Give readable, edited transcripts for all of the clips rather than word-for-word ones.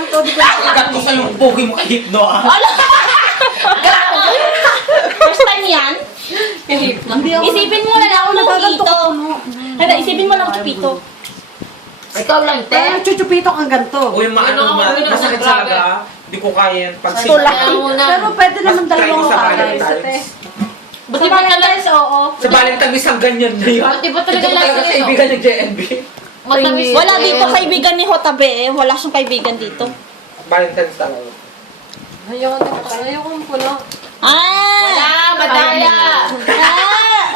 lang to. Di ko Kagat ko sa yung pogi mo kay Hipno ah. First time yan? Isipin mo na lang ako ng pito. Hada, isipin mo lang ako pito. Ikaw lang, te. Pero chuchupito kang ganito. O yung masakit talaga. Hindi ko kaya pag Tulak. Pero pwede naman dalawang sa sakay. Valentine's. Buti ba Valentine's? Oo. Sa Valentine's isang ganyan na yun. Buti ba talaga Ito lang talaga sa'yo? kaibigan ng JNB. Matamis. Wala dito kaibigan ni Hotabe eh. Wala siyang kaibigan dito. Valentine's talaga. Ayoko mo puno. Ah! Wala, madaya. Ah!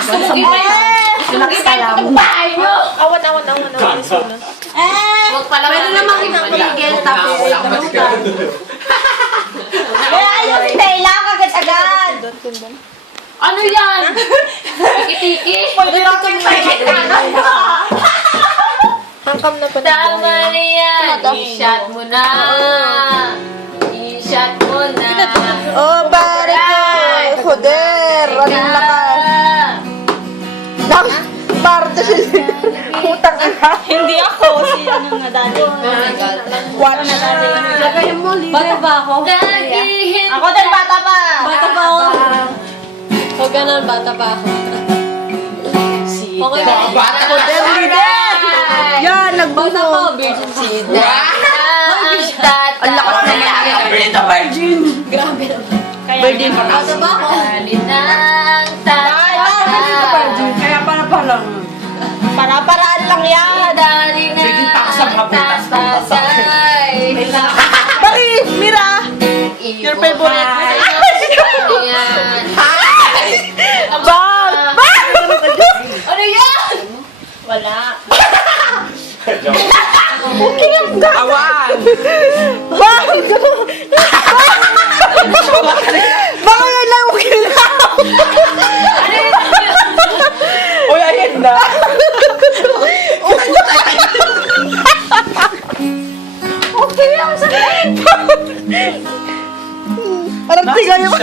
Sumugi pa yun. Sumugi pa yun itong bahay nyo. Awan. Ah! Huwag pala Pwede naman nakuligil tapos dalutan. Kaya ayaw si Tayla kagad-agad. Ano yan? Tiki-tiki. Pwede lang kang Hangkam na pa na. Tama na yan. I-shot mo na. I-shot mo na. Oh, pare ko. Joder. Ang lakas. Nang, parte siya. Putang ina. Hindi ako. Si ano na dali. Wala na dali. Lagayan mo, leader ba ako? Dagihin. Ako din bata pa. Bata ba ako? O ganun, bata pa ako. Okay Baka bata Ako din leader. Yan, nagbuno. Virgin Sida. Ang tatay. Ang lakas na yan. Beta virgin. Grabe naman. Virgin. Bata ba ako? Dali ng tatay. Kaya para lang. Para-paraan lang yan. Dali ng Virgin pa ako sa mga butas. tatay. Bakit? Mira. Your favorite. Ayan. Bag! Ano yan? Wala. Okay lang ga. Awan! Bag! Baka yun lang okay lang. Uy, ayan na! Okay lang sa akin. Parang tiga yung...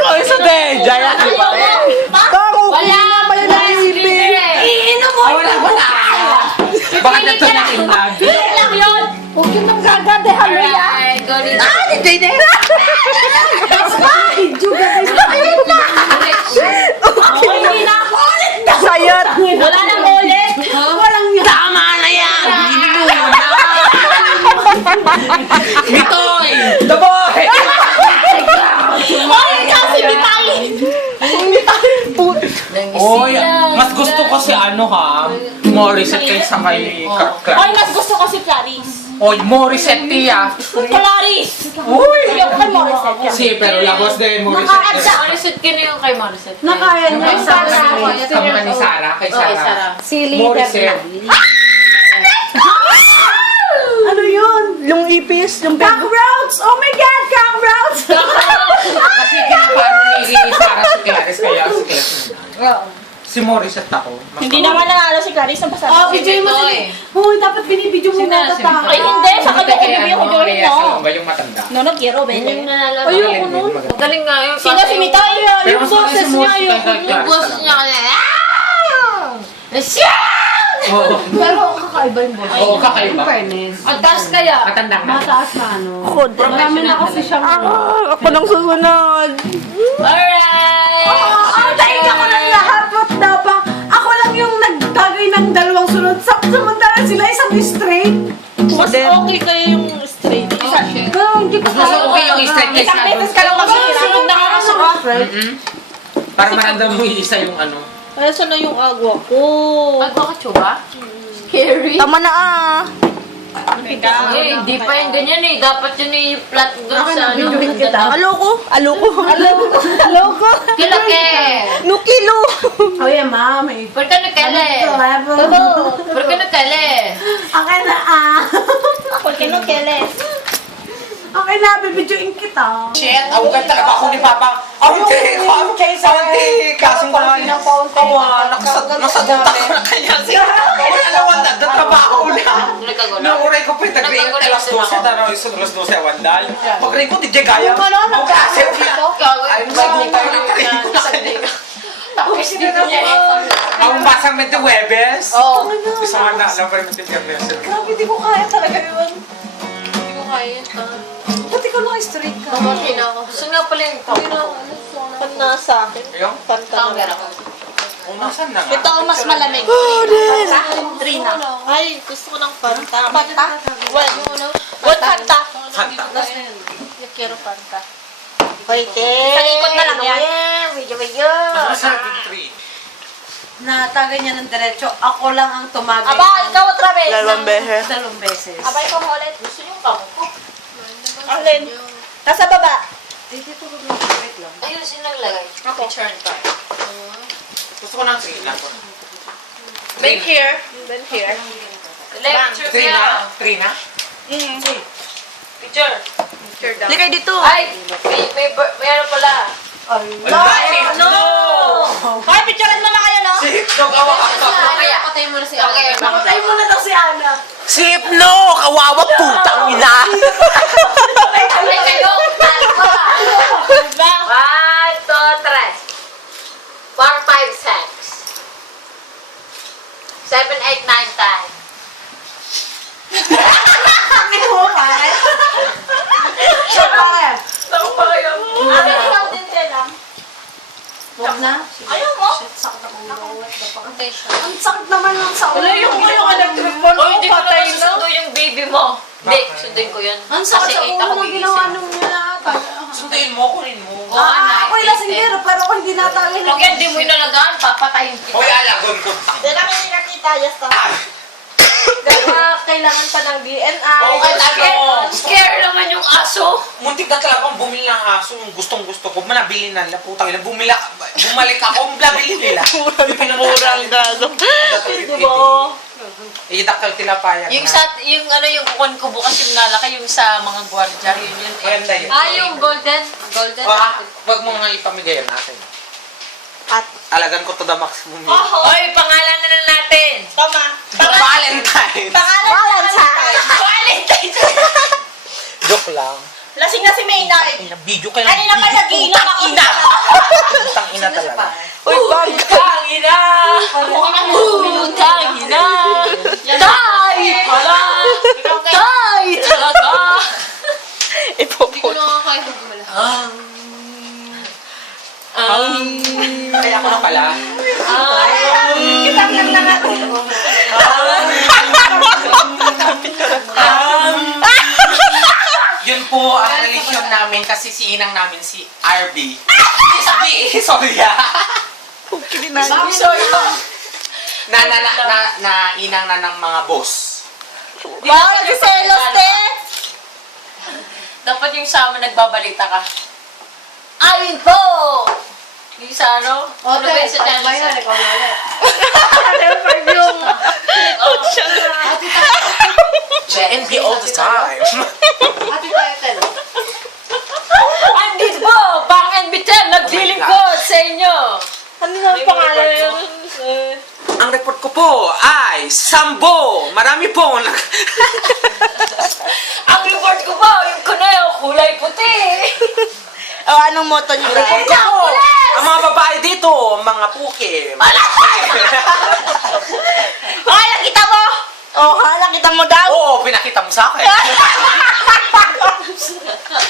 Ay, sa Deja! Yan! Kako! Wala. Wala na isipin. Iinom mo. Ay, wala! Bakit ito nakinag? Bilik lang yun. Huwag yun nang gagadehan mo yan. Alright, go rin. Ah, hindi na. Ayun na. Okay, hindi na ako ulit. Sayot. Wala nang ulit. Walang yun. Tama na yan! Mitoy! The boy! Ay, kasi bitay. Oy, mas gusto ko si ano ha, Morissette kaysa kay Clark. Ay, mas gusto ko si Clarice. Oy, Morissette tiya! Clarice! Uy! Ayoko kay Morissette yan. Si, pero labos din Morissette. Morissette ka na yung kay Morissette. Nakaya niya Kay isang Sarah, ni Sarah, kay Sarah. Si leader Morissette. na. Ano yun? Yung ipis, yung Cockroach! Oh my God, cockroach! Kasi kinapano ni Sarah si Clarice, kaya si Clarice na. Si Morissette ako. Mas Hindi naman nanalo si Clarice ng Oh, pasado. video mo Ito Hoy, dapat binibidyo mo na ito. Ay, hindi. Sa Bakit kanya ko kaya bibigyan ko ano, doon, Lea no? Salonga yung matanda? No, no, quiero, bene. Ayoko nun. Galing nga yun. Sino si Mitay? Pero Yung mas maganda boses si niya, Morissette yung... kay Yung Clarice boss talaga. niya kaya, siya! Oo. Pero kakaiba yung boss. Oo, kakaiba. In fairness. Ang taas kaya. Matanda na. Mataas na ano. Kod. Marami na kasi siyang... Ako nang susunod. Alright! Ang tayo ako ng lahat. What the fuck? Ako lang yung nagtagay ng dalawang sunod. Samantalang sila isang straight. Mas okay kayo yung straight. Pero hindi ko Mas okay yung straight kaysa Isang beses ka lang Sunod na ako sa Para maramdaman mo yung isa yung ano. Kaya sana yung agwa ko. Magpakachuba? Scary. Tama na ah. Eh, hindi pa yung ganyan eh. Dapat yun yung flat doon sa ano. Aloko. Aloko. Kilake! Nukilo. Oh yeah, mami. Por ka nagkale? Por ka nagkale? Okay na Porque no quieres. Okay na, bibidyoin kita. Shit, awagan talaga ako ni Papa. Awanti! Awanti! Kasong bahay. Awan, nasadunta ko na kanya siya. Wala naman na, trabaho na. Nagkagulo? Nauray ko pa yung tagri, alas 12, taro, alas 12, awandal. Pag-rin ko, di Jay Gaya. Ang klase ko na. Ay, nagsabi tayo ng Tapos dito niya Ang basang mente Webes. Oh. Gusto nga na alam pa rin mente Webes. Grabe, di ko kaya talaga yun. Hindi ko kaya. Ba't ikaw naka-straight ka? Mamatay na ako. Gusto nga pala yung top ko. Pan na sa akin. Ayun? Panta Counter na. ako. Umasan na nga. Ito ang mas malamig. Trina. Ay, gusto ko ng Fanta. Fanta? What Fanta? Fanta. Kero Fanta. Hoy, Sa likod na lang yan. Mas masarap yung 3. Natagay niya ng diretso. Ako lang ang tumagay. Aba, ikaw Travis. Dalawang beses. Abay ko ulit. Gusto niyo kamo ko. Alin? Nasa baba. Dito tulog lang. Wait lang. Ayun, sino naglagay? Ako. Turn pa. Gusto ko ng 3 lang. Ben here. Ben here. Electric 3 na? 3 na? Picture. Likay dito. Ay! May ano pala. No! Hoy, picturean mo na kayo, no? Si Hipnog, awa ka. Kaya patay mo na si Okay. Namatay mo na daw si Ana. Si Hipnog! Kawawa putang ina! Patay kayo! Talpa! 1, 2, 3. 4, 5, 6. 7, 8, 9, 10. Ano mo, pare? Siya, pare. Ako pa kayo. Ano ikaw din lang? Huwag na. Ayaw mo? Shit, sakit ang ulo. What the fuck? Attention. Ang sakit naman ng sa ulo. yung electric phone Oh, hindi ko naman susundo yung baby mo. Hindi, sunduin ko yun. Ang sakit sa Kasi 8 ulo ako ng ginawa gigising. nung nila. Sunduin mo, kunin mo. Ako yung lasinggero, pero ako hindi natangin. Huwag yan, di mo inalagaan, papatayin kita. Hoy, alagon ko tang. Hindi namin nakita, just kailangan pa ng DNA. Okay, ano? Scare naman yung aso. Muntik na talaga akong bumili ng aso. Yung gustong-gusto ko. Manabili na nila. Putang ina. Bumalik ako. Nabili nila. Murang galo. Di ba? Idakal tilapaya. Yung ano yung kukon ko bukas yung nalaki, yung sa mga gwardiya, yun. Maganda yun. Yung golden. Golden. Wag mo nga ipamigay natin. At, Alagan ko to the maximum. Oy, pangalan na lang natin. tama. Valentine! Valentine. Valentine. Joke lang. Lasing na si Maynard. Video kayo. Kanina pa nag-iinom ako. Ina! Putang ina talaga. Uy, bag. Tangina! Tangina! Tay pala! Tay talaga! Ipopot. Kaya ako na pala. Kitang lang na natin. Yun po ang relasyon namin kasi si inang namin si RB. Sorry na inang na ng mga boss. Wow, nagsiselos, te. Dapat yung sa amin nagbabalita ka. Ayun po! Yung sa ano? Ano ba yung sa channel? Ikaw na ulit. JNB all the time. Ate tayo, Tel. Andito po! Bang and Bitel! Naglilingkod sa inyo! Ano na ang pangalan yun? Ang report ko po ay Sambo. Marami po. Ang report ko po, yung kuneo, kulay puti! O, anong motto niyo? Report ko po. Ang mga babae dito, mga puke. Hoy, nakita mo? Oh, nakita mo daw? Oo, pinakita mo sa akin.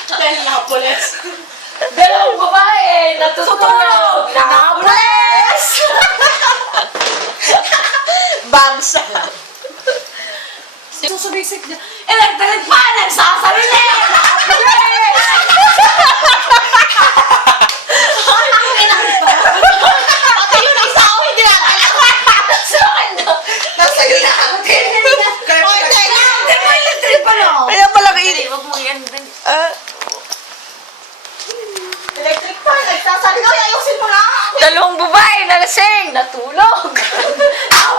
Tel, nakapulis. Dalawang babae! Natutulog! Napulis! Bagsa. Susubiksik niya. Electric fan! Nagsasarili! Pati yung isa ako hindi nakakala. Sa akin na! Nasa iyo na atin. Kaya Hoy, teka. Electric pa no? Kaya pala Hindi, huwag mo yan. electric fan. Nagsasabi ko, ayusin mo na. Dalawang babae na lasing, natulog.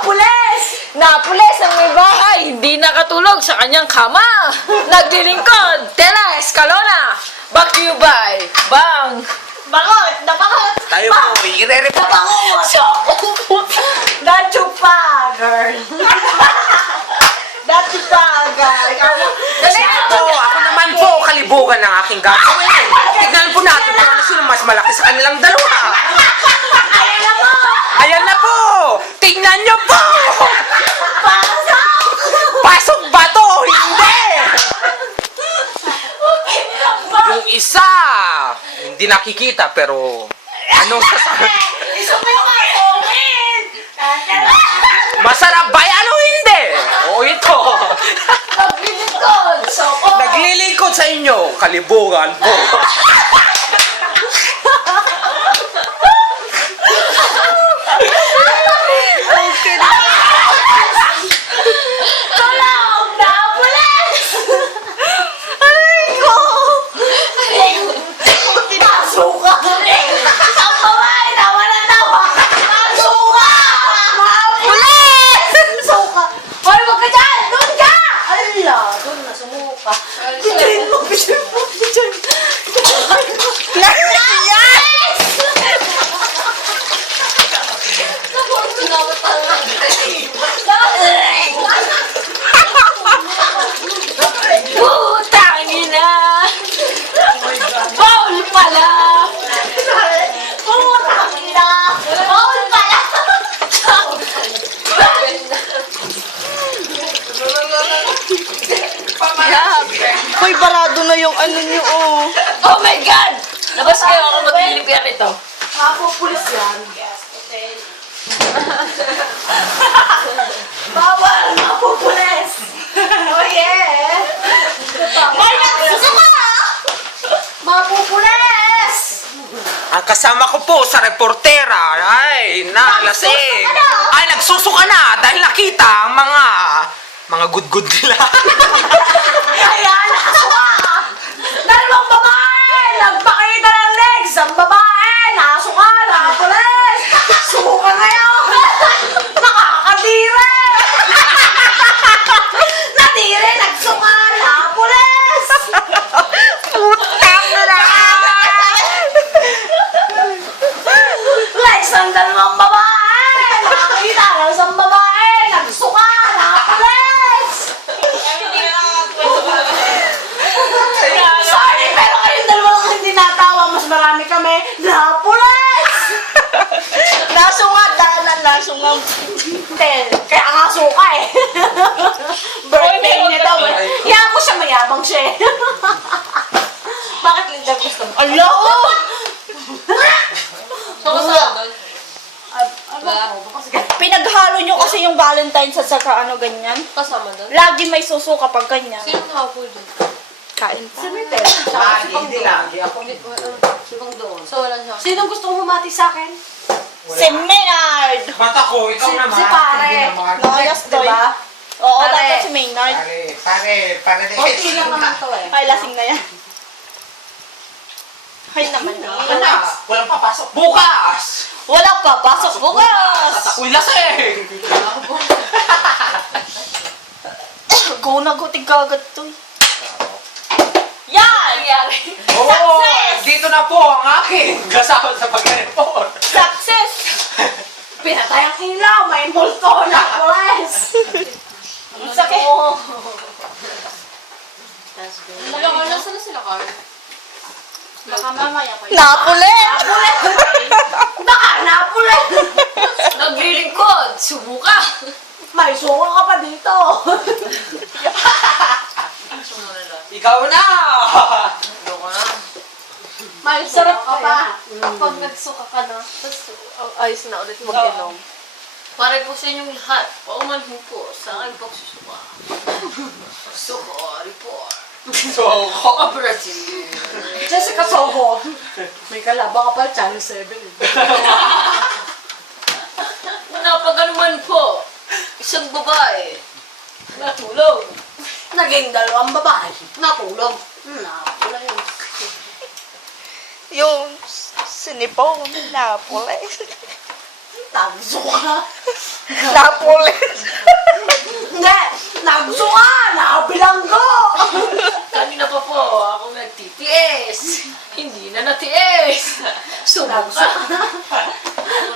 Pulis! Napulis ang may bahay, hindi nakatulog sa kanyang kama. Naglilingkod, Tela Escalona. Back to you by Bang. Bakot, napakot. tayo po, ire-report. Nacho pa, girl. Dati bagay. Sige po, ako naman po, kalibugan ng aking gagawin. Tignan po natin kung ano sino mas malaki sa kanilang dalawa. Ayan na po! Tingnan nyo po! Pasok ba to? Hindi! Yung isa, hindi nakikita pero anong sasabi? Masarap ba yan o hindi? O ito. Naglilingkod sa inyo, kalibugan po. Putang ina! Paul pala! Hoy, barado na yung ano nyo, oh. Oh my God! Labas kayo ako maglilipir ito. Mapupulis yan. Bawal mapupulis! Oh yeah! May nagsusama! Mapupulis! Ang kasama ko po sa reportera ay nalasing. Ay nagsusuka na dahil nakita ang mga good nila. Kaya nasuka! Dalawang babae! Nagpakita ng legs! Ang babae! Nasuka! Nakapulis! Suka ngayon! Nakakadire! Nadire! Nagsuka! Nakapulis! Putang na! Legs ng dalawang babae! Nakakita ng isang babae! Nagsuka! Nakapulis! Sorry, pero kayong dalawa lang hindi natawa. Mas marami kami. Nakapulis! Nasunga, dalan, nasunga. Kaya nga suka eh. Birthday niya daw eh. Kaya mo siya, mayabang siya eh. Bakit Linda gusto mo? Ala, oh! Pinaghalo nyo kasi yung Valentine's at saka ano ganyan. Kasama doon? Lagi may suso kapag ganyan. Sino nakapul doon? Kain pa. Lagi, hindi lagi. Ako Sibang doon. So, wala siya. Sinong gusto mo humati sa akin? Si Maynard! ba't ako? Ikaw Si- naman. si pare. Hindi naman. Noyas to. Diba? Oo, Pare. dapat si Maynard. Pare. Konti lang naman to eh. Ay, lasing na yan. Ay naman Wala. Walang papasok. Bukas! Walang papasok bukas! Ako'y lasing! Go na go, tigagat to. Yan! Oo! Dito na po ang aking kasama sa pag-report. Success! Pinatay ang ilaw, may multo na pulis. Ang sakit. Wala, nasaan na sila, Carl? Baka mamaya pa. Napuli! Baka napulis. Naglilingkod! Sumuka! May suka ka pa dito. Ikaw na! May sarap ka pa. Pag nagsuka ka na, tapos ayos na ulit mag-inom. Pare po sa inyong lahat, paumanhin po sa aking pagsusuka. Suka, report. So, Operative. Jessica Soho. May kalaba ka pa, Channel 7. Napaganuman po, isang babae, natulog. Naging dalawang babae. Natulog. Napulay. Yung sinipong napuli. Nagsuka. Napuli. Hindi. Nagsuka. Nabilanggo. Kanina pa po ako nagtitiis. Hindi na natiis. Sumuka.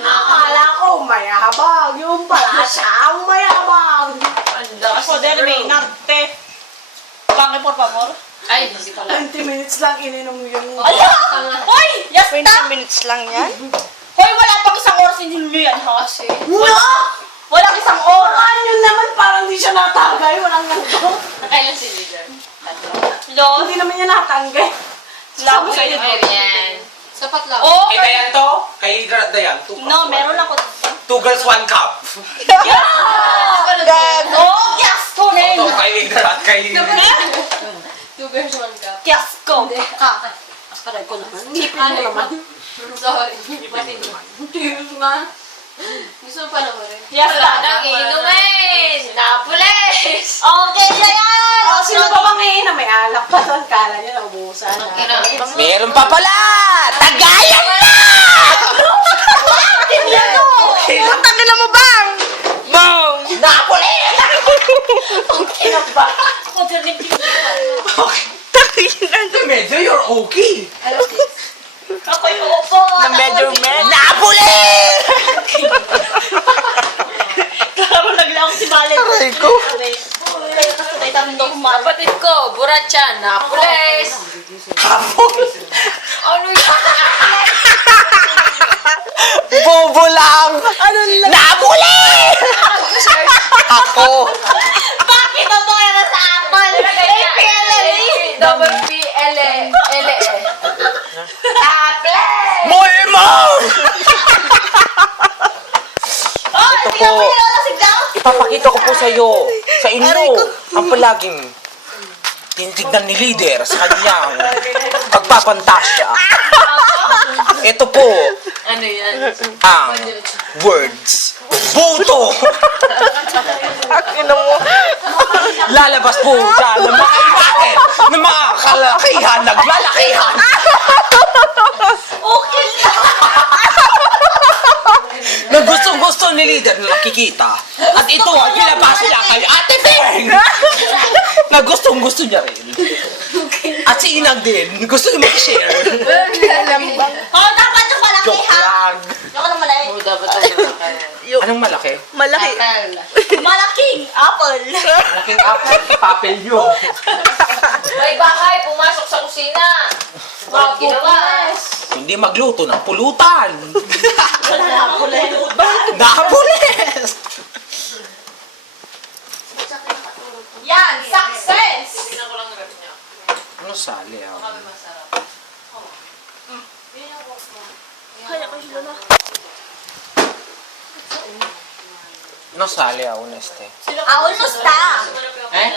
Akala ko mayabang. Yung pala siya ang mayabang. Ang lakas Ako ng din, girl. Maynard. akin, por favor. Ay, hindi pala. 20 minutes lang ininom yung... Ala! Hoy! Yasta! 20 minutes lang yan? Hoy, wala pang isang oras hindi mo yan, ha? No! Walang isang oras! Ano yun naman, parang hindi siya natagay. Walang nandun. Nakailan si leader? Lol. Hindi naman niya natangay. Labo sa'yo. Ayan. Sapat lang. Oh! Kay Dayan to? Kay leader at Dayan? No, meron ako dito. 2 girls, 1 cup. Gag. Oh, yes! Tunin! Ito kay leader at kay... 2 girls, 1 cup. Yes, go! Ka. Aray ko naman. Ngipin mo naman. Sorry. Pati naman. Tiyos nga. Gusto mo pa naman rin. Yes, Wala na. nang inumin. Napulis. Okay, yan! Oh, sino ba bang ngayon na may alak pa? Ang kala niya naubusan. Meron pa pala! Tagayan na! Putang ina mo, bang! Bang! Napoli! Okay na ba? Medyo you're okay. Ako yung upo! Na measurement. Napoli! Karo naglaong si Valen. Aray ko. Ay, tamang daw kumain. Kapatid ko, Buracha, Napulis. Kapos! Ano yan? Bobo lang. Ano lang? Napoli! Ako. Bakit ito era sa Apple? Double P-L-E. Apple! Mulmo! Oh, Ito hindi ka po. mo nilalasig daw? Ipapakita ko po sa iyo, sa inyo, Aray ko. ang palaging tinitignan ni leader sa kanyang pagpapantasya. Ito po Ano yan? ang words. Boto! Akin mo. Lalabas po dyan ng mga imahe ng mga kalakihan, naglalakihan. Okay lang. Na gustong-gusto ni leader na nakikita. At ito ay pinabasa niya kay Ate Beng! Na gustong-gusto niya rin. At si Inang din, gusto niya mag-share. Oh, dapat yung malaki, Joke ha? lang. Ako na malaki. Dapat ang malaki. Anong malaki? Malaki. Malaking apple. Malaking apple, papelyo. May bahay, pumasok sa kusina. Wow, ginawa. Hindi magluto ng pulutan. Napulis. Napulis! Yan, success! Ano sali ah? Ano sali ah, honeste? Almost na. Eh?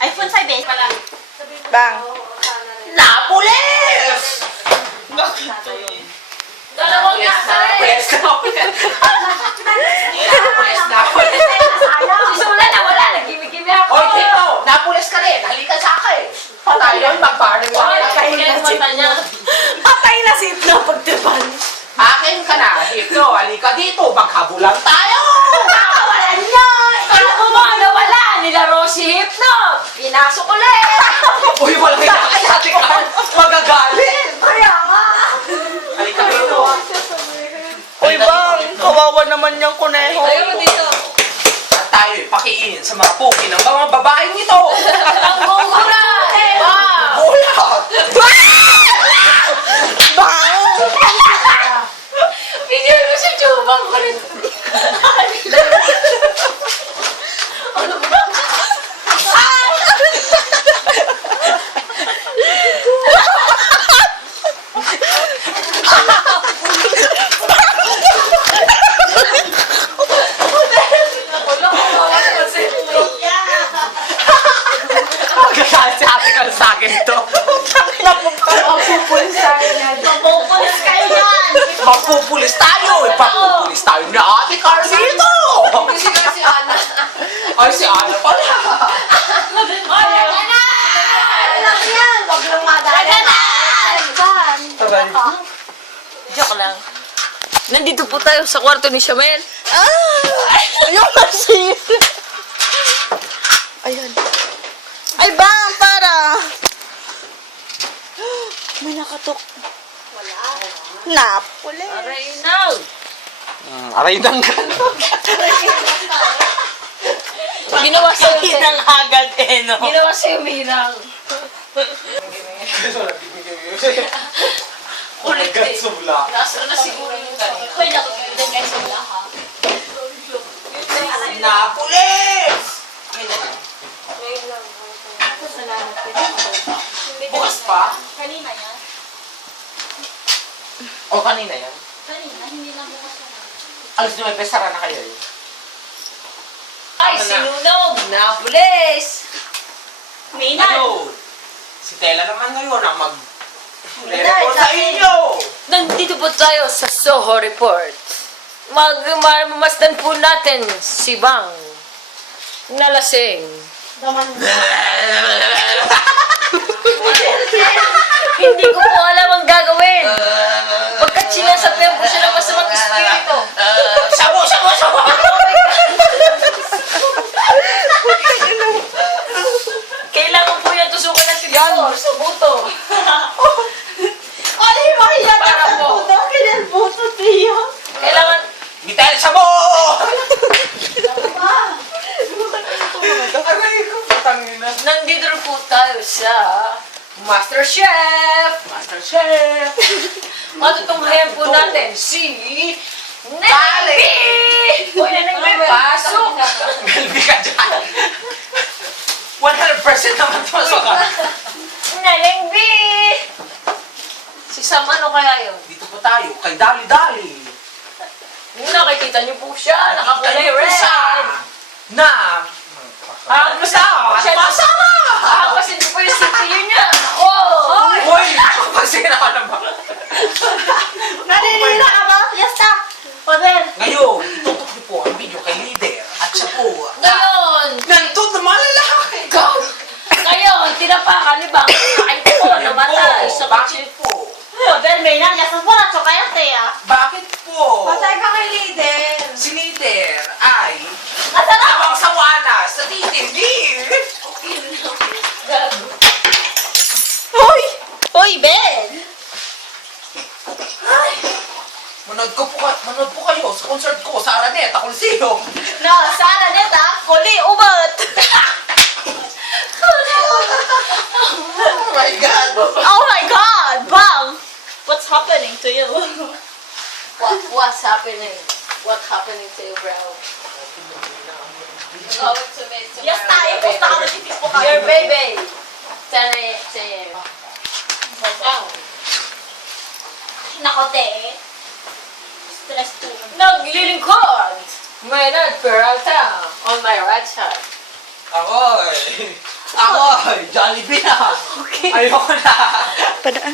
iPhone 5 pala. Bang. Napulis! Dalawang Napulis! Napulis! Sisula na, wala. Nagkimi-kimi ako. Oy, Tito! Napulis ka rin! Halika sa akin! Tayo mag-party Patay Kaya na mata niya. Patay na si Hipno pagtipan. Akin ka na, Hipno! Halika dito! Maghabulan tayo! Nakawalan niya! Ano mo mga nawala? Nilaro si Hipno. Pinasok ulit. Uy, walang nakakasati ka! Magagalit! Kaya nga. Halika dito! Uy, bang. Kawawa naman yung kuneho. Ayaw mo dito. At tayo pakiinin sa mga puki ng mga babaeng ito! Ang bumura. Wow. Bulat! Pinili mo si Chubang ko rin. Magagalit si ate ka sa akin to! Mapupulis tayo yan. Mapupulis kayo yan. Mapupulis tayo! Ipapupulis tayo na ate Carlito! Si Ana. Ay, si Ana pala! Lang yan. Huwag lang madali. Joke lang. Nandito po tayo sa kwarto ni Shamel. Ayun kasi. Ayan. Ay, bang, para. May nakatok. Wala. Napuli. Aray now. Aray nang gano'n. Ginawa sa'yo, Kinang agad eh, no? ginawa sa'yo, Mirang. Ulit eh. Nasa na siguro yung kanina. Pwede ako pilitin guys sa wala ha. Napolis! Ngayon lang. Salamat. Bukas pa? Kanina yan. O kanina yan? Kanina, hindi lang bukas na. Alas nyo may pesara na kayo eh. Ay, sinunog! Napolis! Minan! Ano? Si Tela naman ngayon ang report sa inyo! Nandito po tayo sa Soho Report. Mamasdan po natin si Bang nalasing. Hindi ko po alam ang gagawin. Pagkat sinasabihan po siya ng masamang espiritu. Sabo! Kailangan po yan tusukan ng tinidor sa buto. Ay, mahiya na Para sa po. puto. Kinalbuto, Tiyo. Kailangan, Mitel, sabo! Aray ko, patangin na. nandito rin po tayo sa Master Chef. Master Chef! Matutunghayan po natin si Nelly! Uy, Neneng, pasok! Melby ka dyan! 100% naman pumasok ka! Neneng B! Si Sam, ano kaya yun? Dito po tayo, kay Dali Dali! Nakikita niyo po siya, nakakulay Nakita niyo po red. siya Na... Ano sa? Siya- Masama! Kasi hindi po yung CPU niya. Oh! Uy! Pasira ka naman! Naninira ka ba? Yes, ta. Poder. Ngayon, itutok niyo po ang video kay Leader at siya po. Ngayon, Nandun na malalaki! ngayon, tinapakan ni Bang. Kain po, namatay sa Bakit kotse. po? Poder, may nang. Yasas mo na, tsukaya, Tiya. Bakit po? Patay ka kay Leader. Si Leader ay Asara! habang sawana sa TV. Hoy! Hoy, Ben! Manood po kayo sa concert ko sa Araneta Coliseum. No, sana neta, kuli ubat. Oh my God! Oh my God, Bang! What's happening to you? What's happening? What's happening to you, bro? Going to meet tomorrow. Yes, tayo. Posta ka na si Facebook. Your baby. 10 a.m. Oh. Nako, te. Stress too. Naglilingkod! Maynard Peralta on my right side. Ako'y Jollibee na. Ayoko na.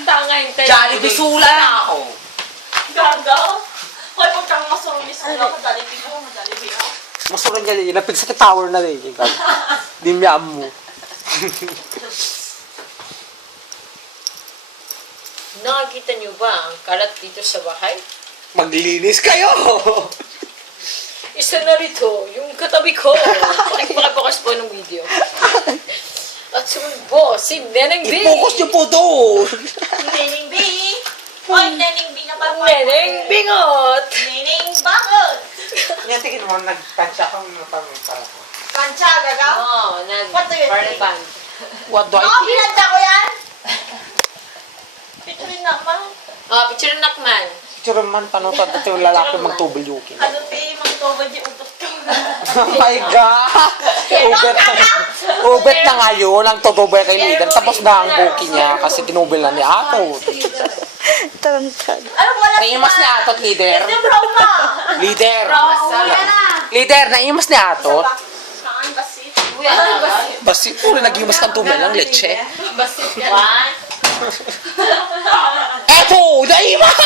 Tangay tayo. Jollibee sula na ako. Gaga. Hoy, pag kang masurulis ko lang, madalibig ako, madalibig ako. Masuran niya rin. Napig sa tower na rin. Di miya mo. Nakikita niyo ba ang kalat dito sa bahay? Maglinis kayo! Isa na rito, yung katabi ko. Pakipakas po ng video. At sumunod po, si Neneng B. I-focus niyo po doon! Nening B. Hoy, Nening B na pa. Neneng Bingot. Nening Bakot. Yan, tingin mo, nagtansya kang napamit para ko. Kancha, gaga. Oh, What do you party think? band. What do I Oo, think? pinanta ko yan. Pituin naman. Oh, picture ng nakman. Picture man, paano ito? Dati yung lalaki magtubol yukin. Ano, te, magtobad yung utot ko. Oh my God! Ubet na ngayon ang tutuboy kay Leader. Tapos na ang booking niya kasi tinubil na ni Atot. Ano wala Naimas ni Atot, Leader. Yung trauma. Leader! Yan na. Leader, naimas ni Atot. Saan basit? Basi, puro nag-imas kang tubig ng leche. Basit yan. One. Eto! Naimas!